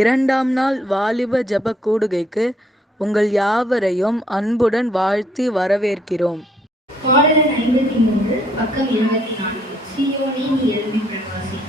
இரண்டாம் நாள் வாலிப ஜெபக் கூடுகைக்கு உங்கள் யாவரையும் அன்புடன் வாழ்த்தி வரவேற்கிறோம். பாடல் 53 பக்கம் 24. சீயோனே நீ எழும்பி பிரகாசி.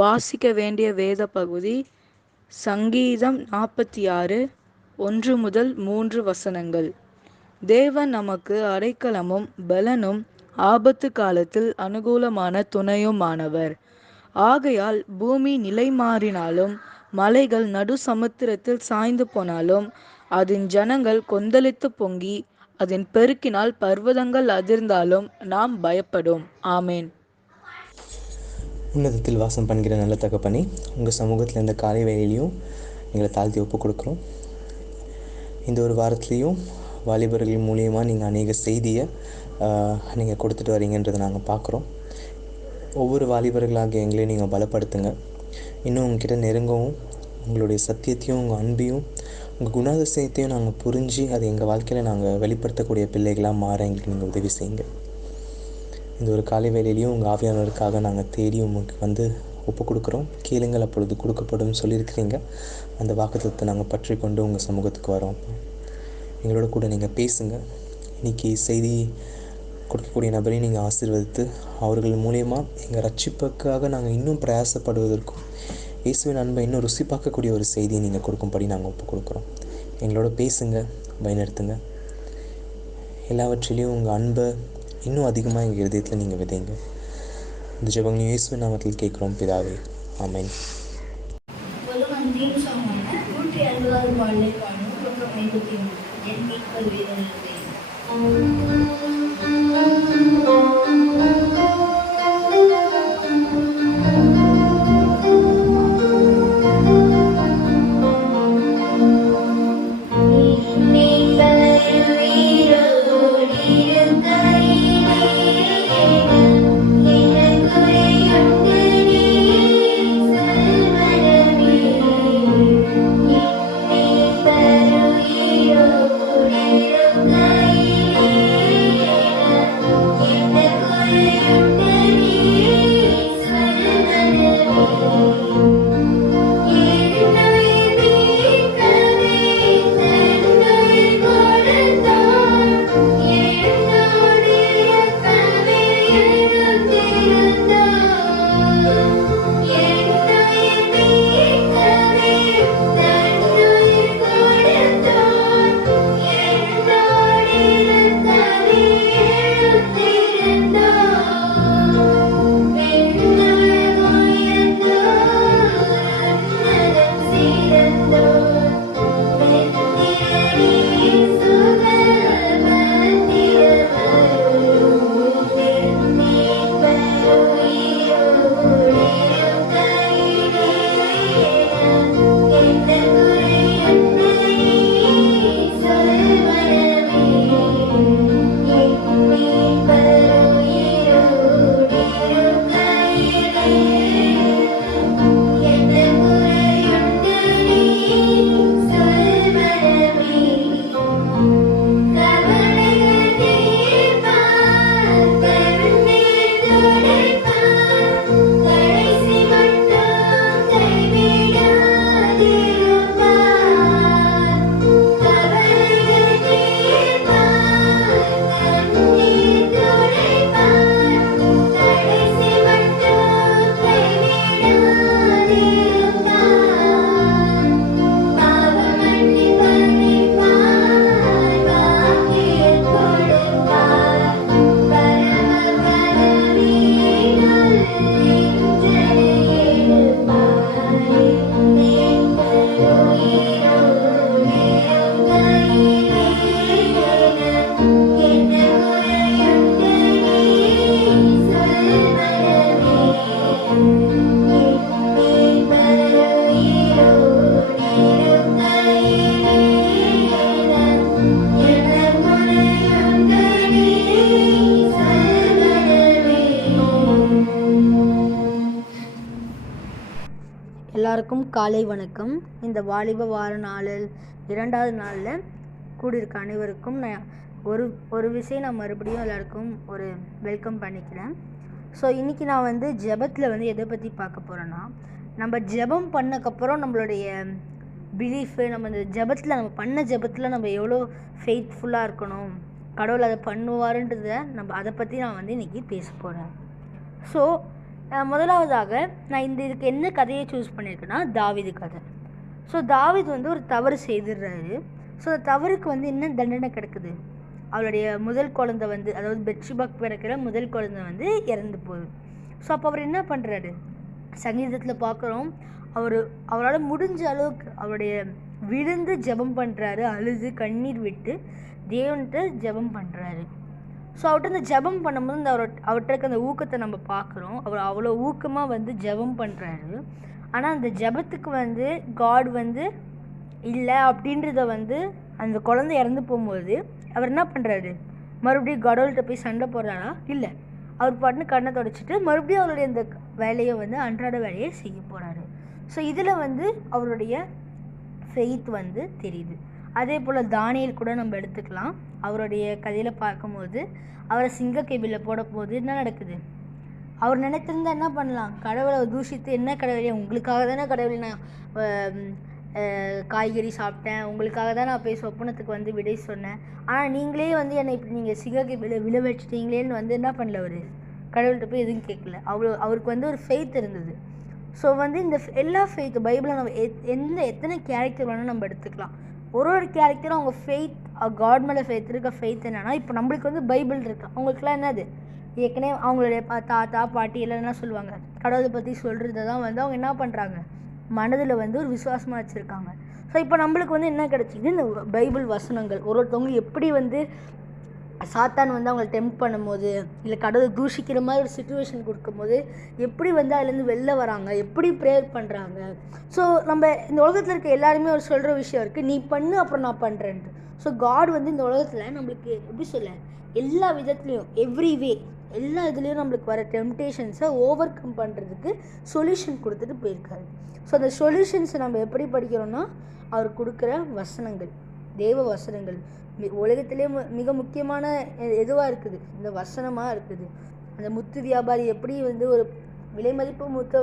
வாசிக்க வேண்டிய வேத பகுதி சங்கீதம் 46 1 முதல் 3 வசனங்கள். தேவன் நமக்கு அடைக்கலமும் பலனும் ஆபத்து காலத்தில் அனுகூலமான துணையுமானவர். ஆகையால் பூமி நிலை மாறினாலும் மலைகள் நடு சமுத்திரத்தில் சாய்ந்து போனாலும் அதன் ஜனங்கள் கொந்தளித்து பொங்கி அதன் பெருக்கினால் பர்வதங்கள் அதிர்ந்தாலும் நாம் பயப்படும். ஆமேன். உன்னதத்தில் வாசம் பண்ணுகிற நல்ல தகப்பனே, உங்கள் சமூகத்தில் இந்த காலை வேலையிலையும் எங்களை தாழ்த்தி ஒப்பு கொடுக்குறோம். இந்த ஒரு வாரத்துலேயும் வாலிபர்கள் மூலியமாக நீங்கள் அநேக செய்தியை நீங்கள் கொடுத்துட்டு வரீங்கன்றதை நாங்கள் பார்க்குறோம். ஒவ்வொரு வாலிபர்களாக எங்களையும் நீங்கள் பலப்படுத்துங்க. இன்னும் உங்ககிட்ட நெருங்கவும் உங்களுடைய சத்தியத்தையும் உங்கள் அன்பையும் உங்கள் குணாதிசயத்தையும் நாங்கள் புரிஞ்சு அதை எங்கள் வாழ்க்கையில் நாங்கள் வெளிப்படுத்தக்கூடிய பிள்ளைகளாக மாற எங்களுக்கு நீங்கள் உதவி செய்யுங்க. இந்த ஒரு காலை வேலையிலையும் உங்கள் ஆவியானவருக்காக நாங்கள் தேடி உங்களுக்கு வந்து ஒப்பு கொடுக்குறோம். கேளுங்கள் அப்பொழுது கொடுக்கப்படும் சொல்லியிருக்கிறீங்க. அந்த வாக்குத்தத்தை நாங்கள் பற்றி கொண்டு உங்கள் சமூகத்துக்கு வரோம். எங்களோட கூட நீங்கள் பேசுங்க. இன்றைக்கி செய்தி கொடுக்கக்கூடிய நபரையும் நீங்கள் ஆசீர்வதித்து அவர்கள் மூலயமா எங்கள் ரட்சிப்புக்காக நாங்கள் இன்னும் பிரயாசப்படுவதற்கும் இயேசுவின் அன்பை இன்னும் ருசி பார்க்கக்கூடிய ஒரு செய்தியை நீங்கள் கொடுக்கும்படி நாங்கள் ஒப்பு கொடுக்குறோம். எங்களோட பேசுங்க, பயன்படுத்துங்க. எல்லாவற்றிலையும் உங்கள் அன்பை இன்னும் அதிகமாக எங்கள் இதயத்தில் நீங்கள் விதைங்க. இந்த ஜெபங்கள் இயேசுவின் நாமத்தில் கேட்குறோம் பிதாவே, ஆமென். எல்லாருக்கும் காலை வணக்கம். இந்த வாலிப வார நாளில் 2வது நாளில் கூடியிருக்க அனைவருக்கும் நான் ஒரு விஷயம் நான் மறுபடியும் எல்லாருக்கும் ஒரு வெல்கம் பண்ணிக்கிறேன். ஸோ இன்றைக்கி நான் ஜெபத்தில் எதை பற்றி பார்க்க போகிறேன்னா, நம்ம ஜெபம் பண்ணக்கப்புறம் நம்மளுடைய பிலீஃபு, நம்ம இந்த ஜெபத்தில் நம்ம பண்ண ஜெபத்தில் நம்ம எவ்வளோ ஃபெய்த்ஃபுல்லாக இருக்கணும், கடவுள் அதை பண்ணுவாருன்றதை அதை பற்றி நான் இன்றைக்கி பேச போகிறேன். ஸோ முதலாவதாக நான் இதுக்கு என்ன கதையை சூஸ் பண்ணியிருக்கேன்னா, தாவீது கதை. ஸோ தாவீது ஒரு தவறு செய்துடுறாரு. ஸோ அந்த தவறுக்கு என்ன தண்டனை கிடைக்குது? அவருடைய முதல் குழந்தை அதாவது பெட்ஷிபாக்கு பிறக்கிற முதல் குழந்தை இறந்து போகுது. ஸோ அப்போ அவர் என்ன பண்ணுறாரு? சங்கீதத்தில் பார்க்குறோம், அவரால் முடிஞ்ச அளவுக்கு அவருடைய விழுந்து ஜெபம் பண்ணுறாரு, அழுது கண்ணீர் விட்டு தேவன்கிட்ட ஜெபம் பண்ணுறாரு. ஸோ அவர்கிட்ட இந்த ஜெபம் பண்ணும்போது அவர்கிட்ட இருக்க அந்த ஊக்கத்தை நம்ம பார்க்குறோம். அவர் அவ்வளோ ஊக்கமாக ஜெபம் பண்ணுறாரு. ஆனால் அந்த ஜெபத்துக்கு காட் இல்லை அப்படின்றத அந்த குழந்தை இறந்து போகும்போது அவர் என்ன பண்ணுறாரு? மறுபடியும் கடவுள்கிட்ட போய் சண்டை போடுறாரா? இல்லை. அவர் பாட்டுன்னு கண்ணை தொடச்சிட்டு மறுபடியும் அவருடைய இந்த வேலையை அன்றாட வேலையை செய்ய போகிறாரு. ஸோ இதில் அவருடைய ஃபெய்த் தெரியுது. அதே போல் தானியேல் கூட நம்ம எடுத்துக்கலாம். அவருடைய கதையில் பார்க்கும்போது அவரை சிங்கக்கேபியில் போட போது என்ன நடக்குது? அவர் நினைத்திருந்தா என்ன பண்ணலாம்? கடவுளை தூஷித்து, என்ன கடவுளே, உங்களுக்காக தானே கடவுளை நான் காய்கறி சாப்பிட்டேன், உங்களுக்காக தான் நான் போய் சொப்பனத்துக்கு விடை சொன்னேன், ஆனால் நீங்களே என்னை இப்படி நீங்கள் சிங்கக்கேபியில் விழ வச்சுட்டீங்களேன்னு என்ன பண்ணல? அவர் கடவுள்கிட்ட போய் எதுவும் கேட்கல. அவருக்கு ஒரு ஃபெய்த் இருந்தது. ஸோ இந்த எல்லா ஃபெய்த்து பைபிளில் நம்ம எத்தனை கேரக்டர் வேணால் நம்ம எடுத்துக்கலாம். ஒரு கேரக்டரும் அவங்க ஃபெய்த், காட் மேலே ஃபெய்த் இருக்க ஃபெய்த் என்னென்னா, இப்போ நம்மளுக்கு பைபிள் இருக்குது, அவங்களுக்குலாம் என்னது? ஏற்கனவே அவங்களுடைய தாத்தா பாட்டி எல்லாம் என்ன சொல்லுவாங்க? கடவுளை பற்றி சொல்கிறத தான் அவங்க என்ன பண்ணுறாங்க? மனதில் ஒரு விசுவாசமாக வச்சுருக்காங்க. ஸோ இப்போ நம்மளுக்கு என்ன கிடச்சிது? இந்த பைபிள் வசனங்கள் ஒருத்தவங்க எப்படி சாத்தான் அவங்களை டெம்ப்ட் பண்ணும்போது, இல்லை கடவுளை தூஷிக்கிற மாதிரி ஒரு சுச்சுவேஷன் கொடுக்கும்போது எப்படி அதுலேருந்து வெளில வராங்க, எப்படி ப்ரேயர் பண்ணுறாங்க. ஸோ நம்ம இந்த உலகத்தில் இருக்க எல்லாருமே ஒரு சொல்கிற விஷயம் இருக்குது, நீ பண்ணு அப்புறம் நான் பண்ணுறேன்ட்டு. ஸோ காட் இந்த உலகத்தில் நம்மளுக்கு எப்படி சொல்ல, எல்லா விதத்துலேயும் எவ்ரி வே எல்லா இதுலேயும் நம்மளுக்கு வர டெம்ப்டேஷன்ஸை ஓவர் கம் பண்ணுறதுக்கு சொல்யூஷன் கொடுத்துட்டு போயிருக்காரு. ஸோ அந்த சொல்யூஷன்ஸை நம்ம எப்படி படிக்கிறோன்னா, அவர் கொடுக்குற வசனங்கள், தேவ வசனங்கள் உலகத்திலே மிக முக்கியமான எதுவாக இருக்குது? இந்த வசனமாக இருக்குது. அந்த முத்து வியாபாரி எப்படி ஒரு விலை மதிப்பு முத்தை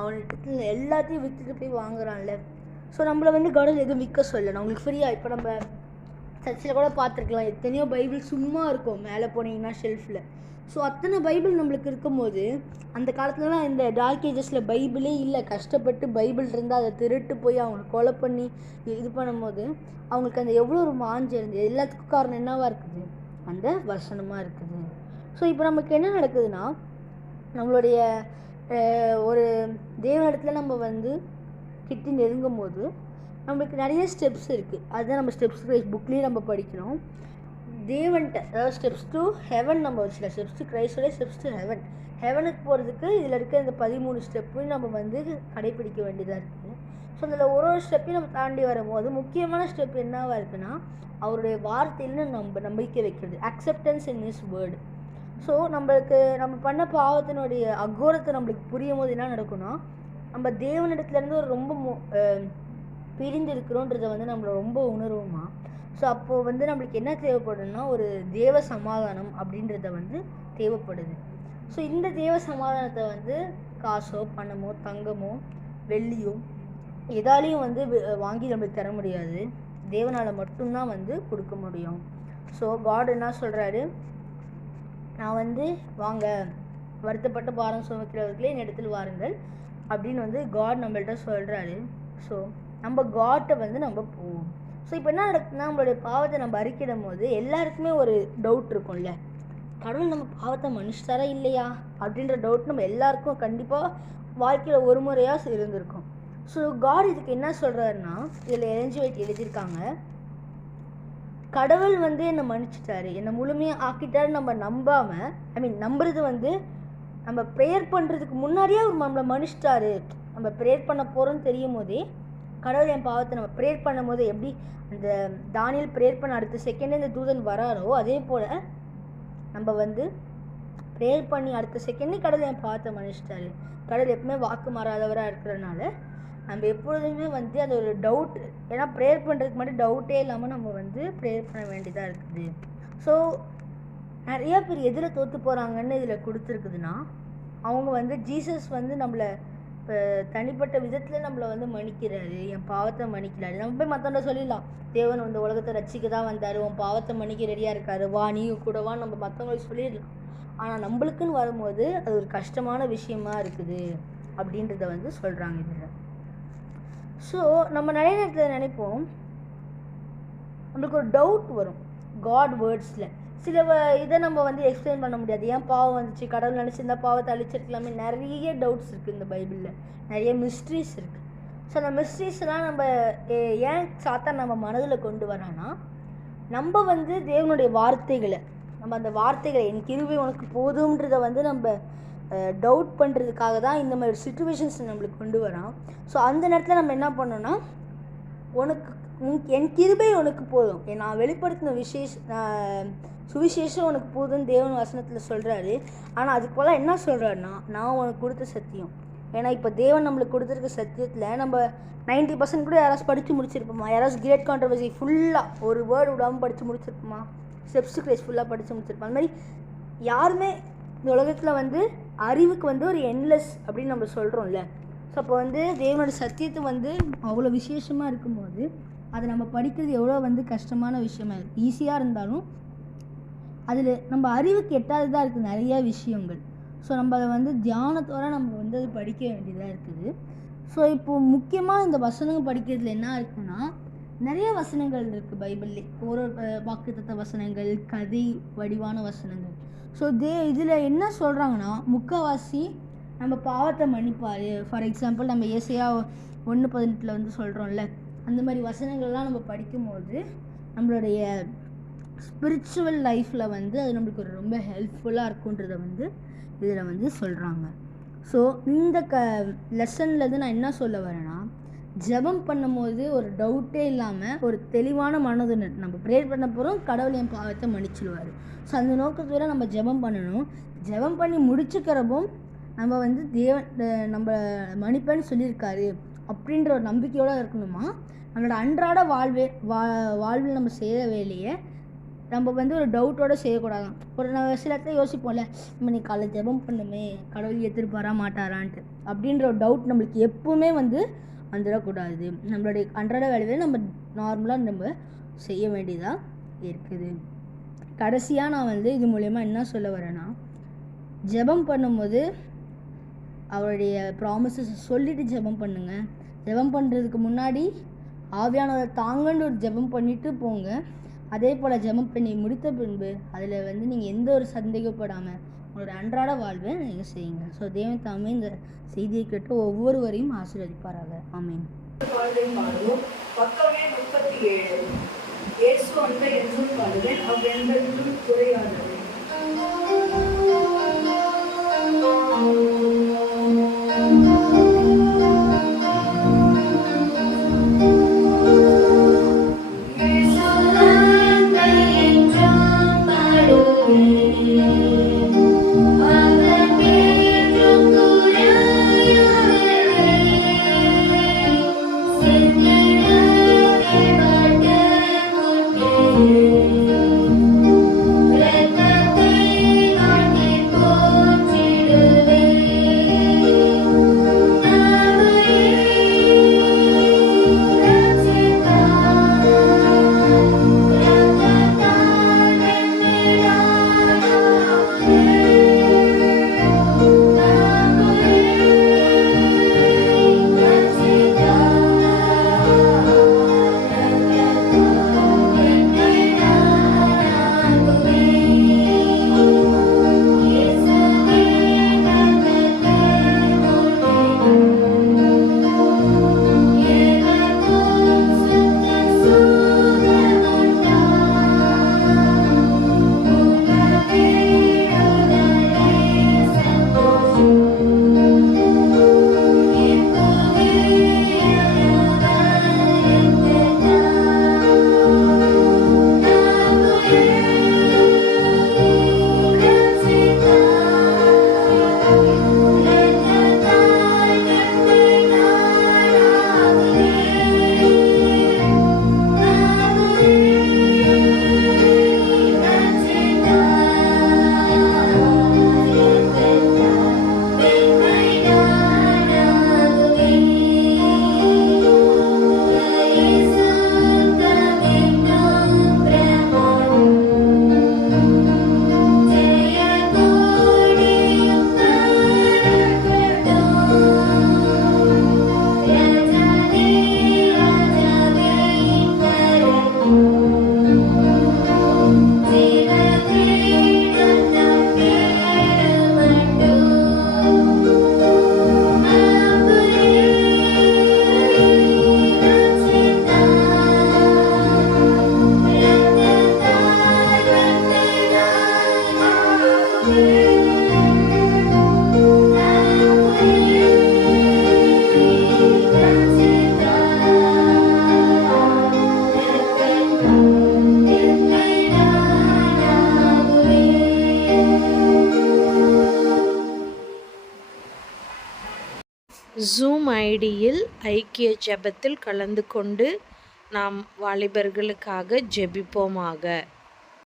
அவன்கிட்ட எல்லாத்தையும் விற்றுட்டு போய் வாங்குறான்ல. ஸோ நம்மளை கடவுள் எதுவும் விற்க சொல்லணும், அவங்களுக்கு ஃப்ரீயாக. இப்போ நம்ம சர்ச்சில் கூட பார்த்துருக்கலாம், எத்தனையோ பைபிள் சும்மா இருக்கும் மேலே போனீங்கன்னா ஷெல்ஃபில். ஸோ அத்தனை பைபிள் நம்மளுக்கு இருக்கும்போது, அந்த காலத்துலலாம் இந்த டார்க் ஏஜஸில் பைபிளே இல்லை, கஷ்டப்பட்டு பைபிள் இருந்தால் அதை திருட்டு போய் அவங்க கொலை பண்ணி இது பண்ணும்போது அவங்களுக்கு அந்த எவ்வளோ ஒரு மாஞ்சு இருந்தது. எல்லாத்துக்கும் காரணம் என்னவாக இருக்குது? அந்த வசனமாக இருக்குது. ஸோ இப்போ நமக்கு என்ன நடக்குதுன்னா, நம்மளுடைய ஒரு தேவனிடத்தில் நம்ம கிட்டி நெருங்கும் போது நம்மளுக்கு நிறைய ஸ்டெப்ஸ் இருக்குது. அதுதான் நம்ம ஸ்டெப்ஸ் புக்லேயும் நம்ம படிக்கிறோம். தேவன்கிட்ட, அதாவது ஸ்டெப்ஸ் டு ஹெவன் நம்ம வச்சுக்கலாம். ஸ்டெப்ஸ் டு கிரைஸ்டோட ஸ்டெப்ஸ் டு ஹெவன். ஹெவனுக்கு போகிறதுக்கு இதில் இருக்க இந்த 13 ஸ்டெப்பையும் நம்ம கடைப்பிடிக்க வேண்டியதாக இருக்குது. ஸோ அதில் ஒரு ஸ்டெப்பையும் நம்ம தாண்டி வரும்போது முக்கியமான ஸ்டெப் என்னவாக இருக்குன்னா, அவருடைய வார்த்தையில் நம்பிக்கை வைக்கிறது, acceptance in his word. So நம்ம பண்ண பாவத்தினுடைய அகோரத்தை நம்மளுக்கு புரியும் போது என்ன நடக்கும்னா, நம்ம தேவனிடத்துலேருந்து ஒரு ரொம்ப பிரிந்து இருக்கிறோன்றதை நம்மளை ரொம்ப உணர்வோமா. ஸோ அப்போது நம்மளுக்கு என்ன தேவைப்படுதுன்னா, ஒரு தேவ சமாதானம் அப்படின்றத தேவைப்படுது. ஸோ இந்த தேவ சமாதானத்தை காசோ பணமோ தங்கமோ வெள்ளியோ எதாலையும் வாங்கி நம்மளுக்கு தர முடியாது, தேவனால் மட்டும்தான் கொடுக்க முடியும். ஸோ காட் என்ன சொல்கிறாரு? நான் வாங்க, வருத்தப்பட்ட பாரம் சுமக்கிறவர்களே என் இடத்துல வாருங்கள் அப்படின்னு காட் நம்மள்கிட்ட சொல்கிறாரு. ஸோ நம்ம காட்டை நம்ம போவோம். ஸோ இப்போ என்ன நடக்குதுன்னா, நம்மளுடைய பாவத்தை நம்ம அறிக்கிடும் போது எல்லாருக்குமே ஒரு டவுட் இருக்கும்ல, கடவுள் நம்ம பாவத்தை மன்னிச்சிட்டாரா இல்லையா அப்படின்ற டவுட் நம்ம எல்லாருக்கும் கண்டிப்பாக வாழ்க்கையில் ஒரு முறையாக இருந்திருக்கும். ஸோ காட் இதுக்கு என்ன சொல்கிறாருன்னா, இதில் எழுதியிருக்காங்க, கடவுள் என்னை மன்னிச்சிட்டாரு, என்னை முழுமையாக ஆக்கிட்டாரு. நம்ம நம்பாமல் நம்புறது நம்ம ப்ரேயர் பண்ணுறதுக்கு முன்னாடியே அவர் நம்மளை மன்னிச்சிட்டாரு. நம்ம ப்ரேயர் பண்ண போகிறோன்னு தெரியும் போதே கடவுள் என் பாவத்தை நம்ம ப்ரேயர் பண்ணும் போது எப்படி அந்த தானியேல் ப்ரேயர் பண்ண அடுத்த செகண்டே இந்த தூதன் வராரோ, அதே போல் நம்ம ப்ரேயர் பண்ணி அடுத்த செகண்டே கடவுள் என் பாவத்தை மன்னிச்சிட்டாரு. கடவுள் எப்பவுமே வாக்கு மாறாதவராக இருக்கிறதுனால நம்ம எப்பொழுதுமே வந்து அது ஒரு டவுட், ஏன்னா ப்ரேயர் பண்ணுறதுக்கு மட்டும் டவுட்டே இல்லாமல் நம்ம வந்து ப்ரேயர் பண்ண வேண்டியதாக இருக்குது. ஸோ நிறையா பேர் எதில் தோற்று போகிறாங்கன்னு இதில் கொடுத்துருக்குதுன்னா, அவங்க வந்து ஜீசஸ் வந்து நம்மளை இப்போ தனிப்பட்ட விதத்தில் நம்மளை வந்து மன்னிக்கிறாரு, என் பாவத்தை மன்னிக்கிறாரு. நம்ம போய் மற்றவங்க சொல்லிடலாம், தேவன் வந்து உலகத்தை ரட்சிக்க தான் வந்தார், உன் பாவத்தை மன்னிக்க ரெடியாக இருக்காரு, வா நீயும் கூடவான்னு நம்ம மற்றவங்களுக்கு சொல்லிடலாம். ஆனால் நம்மளுக்குன்னு வரும்போது அது ஒரு கஷ்டமான விஷயமா இருக்குது அப்படின்றத வந்து சொல்கிறாங்க இதில். ஸோ நம்ம நிறைய நேரத்தில் நினைப்போம், நம்மளுக்கு ஒரு டவுட் வரும் காட் வேர்ட்ஸில். சில இதை நம்ம வந்து எக்ஸ்பிளைன் பண்ண முடியாது. ஏன் பாவம் வந்துச்சு, கடவுள் நினச்சிருந்தா பாவத்தை அழிச்சிருக்கலாமே, நிறைய டவுட்ஸ் இருக்குது இந்த பைபிளில், நிறைய மிஸ்ட்ரீஸ் இருக்குது. ஸோ அந்த மிஸ்ட்ரீஸ்லாம் நம்ம ஏன் சாத்தான் நம்ம மனதில் கொண்டு வரான்னா, நம்ம வந்து தேவனுடைய வார்த்தைகளை, நம்ம அந்த வார்த்தைகளை என் கிருபை உனக்கு போதும்ன்றதை வந்து நம்ம டவுட் பண்ணுறதுக்காக தான் இந்த மாதிரி சுச்சுவேஷன்ஸ் நம்மளுக்கு கொண்டு வரான். ஸோ அந்த நேரத்தில் நம்ம என்ன பண்ணோன்னா, என் கிருபை உனக்கு போதும், நான் வெளிப்படுத்தின சுவிசேஷம் உனக்கு போதும்னு தேவன் வசனத்தில் சொல்கிறாரு. ஆனால் அதுக்கு போல் என்ன சொல்கிறாருன்னா, நான் உனக்கு கொடுத்த சத்தியம். ஏன்னா இப்போ தேவன் நம்மளுக்கு கொடுத்துருக்க சத்தியத்தில் நம்ம 90% கூட யாராவது படித்து முடிச்சிருப்போமா? யாராவது கிரேட் கான்ட்ரவர்சி ஃபுல்லாக ஒரு வேர்டு விடாமல் படித்து முடிச்சிருப்போமா? ஸ்டெப்ஸ் டு கிரேஸ் ஃபுல்லாக படித்து முடிச்சிருப்போம். அந்த மாதிரி யாருமே இந்த உலகத்தில் வந்து அறிவுக்கு வந்து ஒரு என்லெஸ் அப்படின்னு நம்ம சொல்கிறோம்ல. ஸோ அப்போ வந்து தேவனோட சத்தியத்தை வந்து அவ்வளோ விசேஷமாக இருக்கும்போது அதை நம்ம படிக்கிறது எவ்வளோ வந்து கஷ்டமான விஷயமா இருக்குது. ஈஸியாக இருந்தாலும் அதில் நம்ம அறிவுக்கு எட்டாததாக இருக்குது நிறையா விஷயங்கள். ஸோ நம்ம அதை வந்து தியானத்தோடு நம்ம வந்து அது படிக்க வேண்டியதாக இருக்குது. ஸோ இப்போது முக்கியமாக இந்த வசனங்கள் படிக்கிறதுல என்ன இருக்குன்னா, நிறைய வசனங்கள் இருக்குது பைபிள்லே. ஒரு வாக்குத்தத்த வசனங்கள், கதை வடிவான வசனங்கள். ஸோ இதில் என்ன சொல்கிறாங்கன்னா, முக்கால்வாசி நம்ம பாவத்தை மன்னிப்பார். ஃபார் எக்ஸாம்பிள் நம்ம ஏசையா 1:18 வந்து சொல்கிறோம்ல, அந்த மாதிரி வசனங்கள்லாம் நம்ம படிக்கும்போது நம்மளுடைய ஸ்பிரிச்சுவல் லைஃப்பில் வந்து அது நம்மளுக்கு ஒரு ரொம்ப ஹெல்ப்ஃபுல்லாக இருக்குன்றதை வந்து இதில் வந்து சொல்கிறாங்க. ஸோ இந்த லெசன்லேருந்து நான் என்ன சொல்ல வரேன்னா, ஜெபம் பண்ணும்போது ஒரு டவுட்டே இல்லாமல் ஒரு தெளிவான மனதுடன் நம்ம ப்ரேயர் பண்ண போகிறோம், கடவுள் என் பாவத்தை மன்னிச்சிடுவார். ஸோ அந்த நோக்கத்தோடு நம்ம ஜெபம் பண்ணணும். ஜெபம் பண்ணி முடிச்சுக்கிறப்போ நம்ம வந்து நம்ம மன்னிப்பேன்னு சொல்லியிருக்காரு அப்படின்ற ஒரு நம்பிக்கையோடு இருக்கணுமா. நம்மளோட அன்றாட வாழ்வில் நம்ம செய்கிற வேலையை நம்ம வந்து ஒரு டவுட்டோடு செய்யக்கூடாது. சில இடத்துல யோசிப்போம்ல, நம்ம நீ காலைல ஜெபம் பண்ணுமே, கடவுள் ஏற்றிருப்பாரா மாட்டாரான்ட்டு, அப்படின்ற ஒரு டவுட் நம்மளுக்கு எப்பவுமே வந்து வந்துடக்கூடாது. நம்மளுடைய அன்றாட வேலையை நம்ம நார்மலாக நம்ம செய்ய வேண்டியதாக இருக்குது. கடைசியாக நான் வந்து இது மூலயமா என்ன சொல்ல வரேன்னா, ஜெபம் பண்ணும்போது அவருடைய ப்ராமிசஸ் சொல்லிவிட்டு ஜெபம் பண்ணுங்கள். ஜெபம் பண்ணுறதுக்கு முன்னாடி ஆவியானவரை தாங்கன்னு ஒரு ஜெபம் பண்ணிவிட்டு போங்க. அதே போல் ஜெபம் பண்ணி முடித்த பின்பு அதில் வந்து நீங்கள் எந்த ஒரு சந்தேகப்படாமல் உங்களோட அன்றாட வாழ்வை நீங்கள் செய்யுங்க. ஸோ தேவன் தாமே இந்த செய்தியை கேட்டு ஒவ்வொருவரையும் ஆசீர்வதிப்பாராக. ஆமீன். பக்கமே 37. இயேசு அந்த என்றும் பாடுவேன், அவ்வென்பதும் குறையாதது. Let the ஜூம் ஐடியில் ஐக்கிய ஜெபத்தில் கலந்து கொண்டு நாம் வாலிபர்களுக்காக ஜெபிப்போமாக.